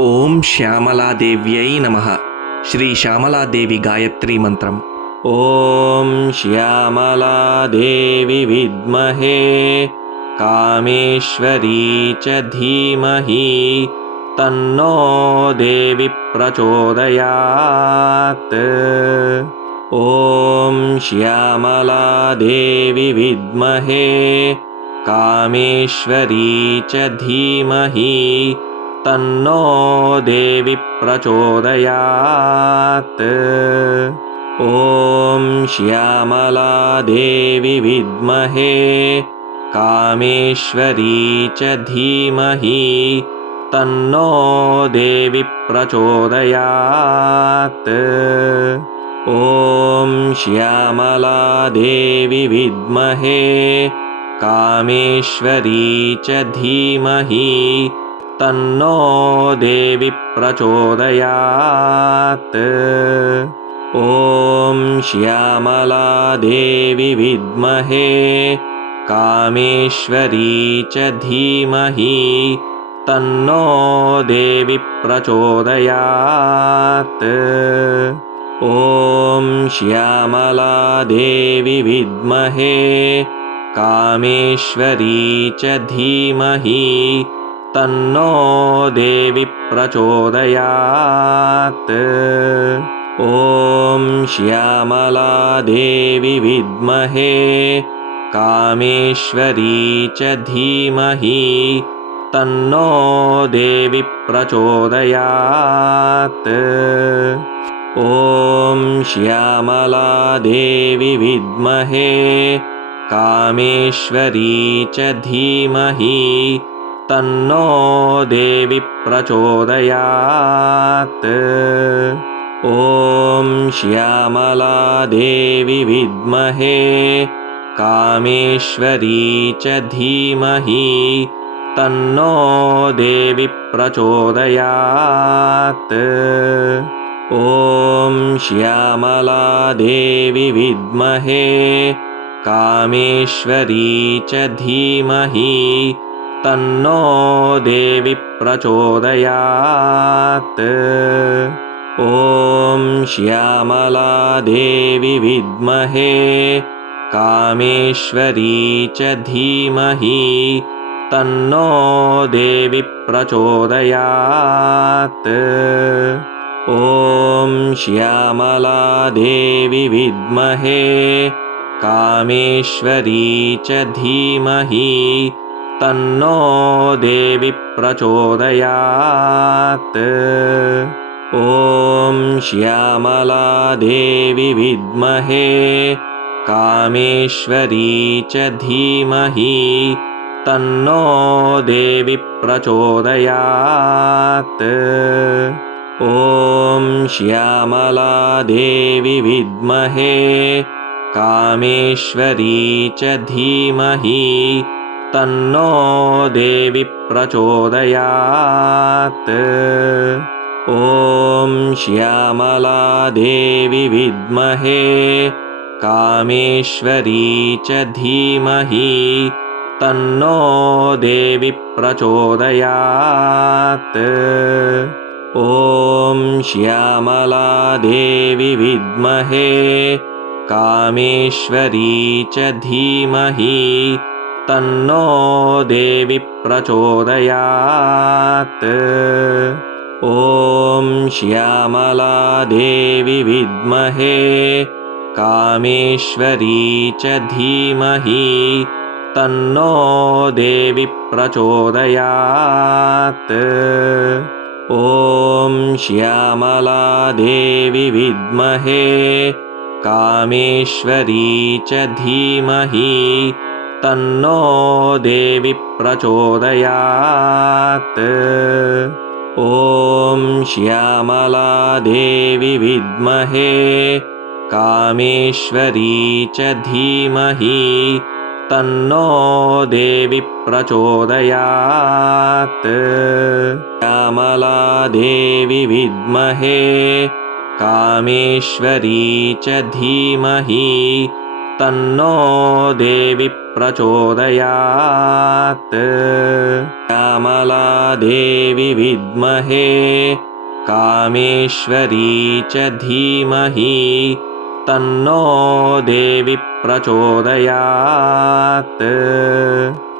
ಓಂ ಶ್ಯಾಮಲಾದೇವ್ಯೈ ನಮಃ. ಶ್ರೀ ಶ್ಯಾಮಲಾದೇವಿ ಗಾಯತ್ರಿ ಮಂತ್ರಂ. ಓಂ ಶ್ಯಾಮಲಾದೇವಿ ವಿದ್ಮಹೇ ಕಾಮೇಶ್ವರೀ ಚ ಧೀಮಹಿ ತನ್ನೋ ದೇವಿ ಪ್ರಚೋದಯಾತ್. ಓಂ ಶ್ಯಾಮಲಾದೇವಿ ವಿದ್ಮಹೇ ಕಾಮೇಶ್ವರೀ ಚ ಧೀಮಹಿ ತನ್ನೋ ದೇವಿ ಪ್ರಚೋದಯಾತ್. ಓಂ ಶ್ಯಾಮಲಾದೇವಿ ವಿದ್ಮಹೇ ಕಾಮೇಶ್ವರೀ ಚ ಧೀಮಹಿ ತನ್ನೋ ದೇವಿ ಪ್ರಚೋದಯಾತ್. ಓಂ ಶ್ಯಾಮಲಾದೇವಿ ವಿದ್ಮಹೇ ಕಾಮೇಶ್ವರೀ ಚ ಧೀಮಹಿ ತನ್ನೋ ದೇವಿ ಪ್ರಚೋದಯಾತ್. ಓಂ ಶ್ಯಾಮಲಾದೇವಿ ವಿದ್ಮಹೇ ಕಾಮೇಶ್ವರೀ ಚ ಧೀಮಹಿ ತನ್ನೋ ದೇವಿ ಪ್ರಚೋದಯಾತ್. ಓಂ ಶ್ಯಾಮಲಾದೇವಿ ವಿದ್ಮಹೇ ಕಾಮೇಶ್ವರೀ ಚ ಧೀಮಹಿ ತನ್ನೋ ದೇವಿ ಪ್ರಚೋದಯಾತ್. ಓಂ ಶ್ಯಾಮಲಾದೇವಿ ವಿದ್ಮಹೇ ಕಾಮೇಶ್ವರೀ ಚ ಧೀಮಹಿ ತನ್ನೋ ದೇವಿ ಪ್ರಚೋದಯಾತ್. ಓಂ ಶ್ಯಾಮಲಾದೇವಿ ವಿದ್ಮಹೇ ಕಾಮೇಶ್ವರೀ ಚ ಧೀಮಹಿ ತನ್ನೋ ದೇವಿ ಪ್ರಚೋದಯಾತ್. ಓಂ ಶ್ಯಾಮಲಾದೇವಿ ವಿದ್ಮಹೇ ಕಾಮೇಶ್ವರೀ ಚ ಧೀಮಹಿ ತನ್ನೋ ದೇವಿ ಪ್ರಚೋದಯಾತ್. ಓಂ ಶ್ಯಾಮಲಾದೇವಿ ವಿದ್ಮಹೇ ಕಾಮೇಶ್ವರೀ ಚ ಧೀಮಹಿ ತನ್ನೋ ದೇವಿ ಪ್ರಚೋದಯಾತ್. ಓಂ ಶ್ಯಾಮಲಾದೇವಿ ವಿದ್ಮಹೇ ಕಾಮೇಶ್ವರೀ ಚ ಧೀಮಹಿ ತನ್ನೋ ದೇವಿ ಪ್ರಚೋದಯಾತ್. ಓಂ ಶ್ಯಾಮಲಾದೇವಿ ವಿದ್ಮಹೇ ಕಾಮೇಶ್ವರೀ ಚ ಧೀಮಹಿ ತನ್ನೋ ದೇವಿ ಪ್ರಚೋದಯಾತ್. ಓಂ ಶ್ಯಾಮಲಾದೇವಿ ವಿದ್ಮಹೇ ಕಾಮೇಶ್ವರೀ ಚ ಧೀಮಹಿ ತನ್ನೋ ದೇವಿ ಪ್ರಚೋದಯಾತ್. ಓಂ ಶ್ಯಾಮಲಾದೇವಿ ವಿದ್ಮಹೇ ಕಾಮೇಶ್ವರೀ ಚ ಧೀಮಹಿ ತನ್ನೋ ದೇವಿ ಪ್ರಚೋದಯಾತ್. ಓಂ ಶ್ಯಾಮಲಾದೇವಿ ವಿದ್ಮಹೇ ಕಾಮೇಶ್ವರೀ ಚ ಧೀಮಹಿ ತನ್ನೋ ದೇವಿ ಪ್ರಚೋದಯಾತ್. ಓಂ ಶ್ಯಾಮಲಾದೇವಿ ವಿದ್ಮಹೇ ಕಾಮೇಶ್ವರೀ ಚ ಧೀಮಹಿ ತನ್ನೋ ದೇವಿ ಪ್ರಚೋದಯಾತ್. ಓಂ ಶ್ಯಾಮಲಾದೇವಿ ವಿದ್ಮಹೇ ಕಾಮೇಶ್ವರೀ ಚ ಧೀಮಹಿ ತನ್ನೋ ದೇವಿ ಪ್ರಚೋದಯಾತ್. ಓಂ ಶ್ಯಾಮಲಾದೇವಿ ವಿದ್ಮಹೇ ಕಾಮೇಶ್ವರೀ ಚ ಧೀಮಹಿ ತನ್ನೋ ದೇವಿ ಪ್ರಚೋದಯಾತ್. ಓಂ ಶ್ಯಾಮಲಾದೇವಿ ವಿದ್ಮಹೇ ಕಾಮೇಶ್ವರೀ ಚ ಧೀಮಹಿ ತನ್ನೋ ದೇವಿ ಪ್ರಚೋದಯಾತ್. ಶ್ಯಾಮಲಾದೇವಿ ವಿದ್ಮಹೇ ಕಾಮೇಶ್ವರೀ ಚ ಧೀಮಹಿ तन्नो देवी प्रचोदयात् श्यामला देवी विद्महे कामेश्वरी च धीमहि तन्नो देवी प्रचोदयात्।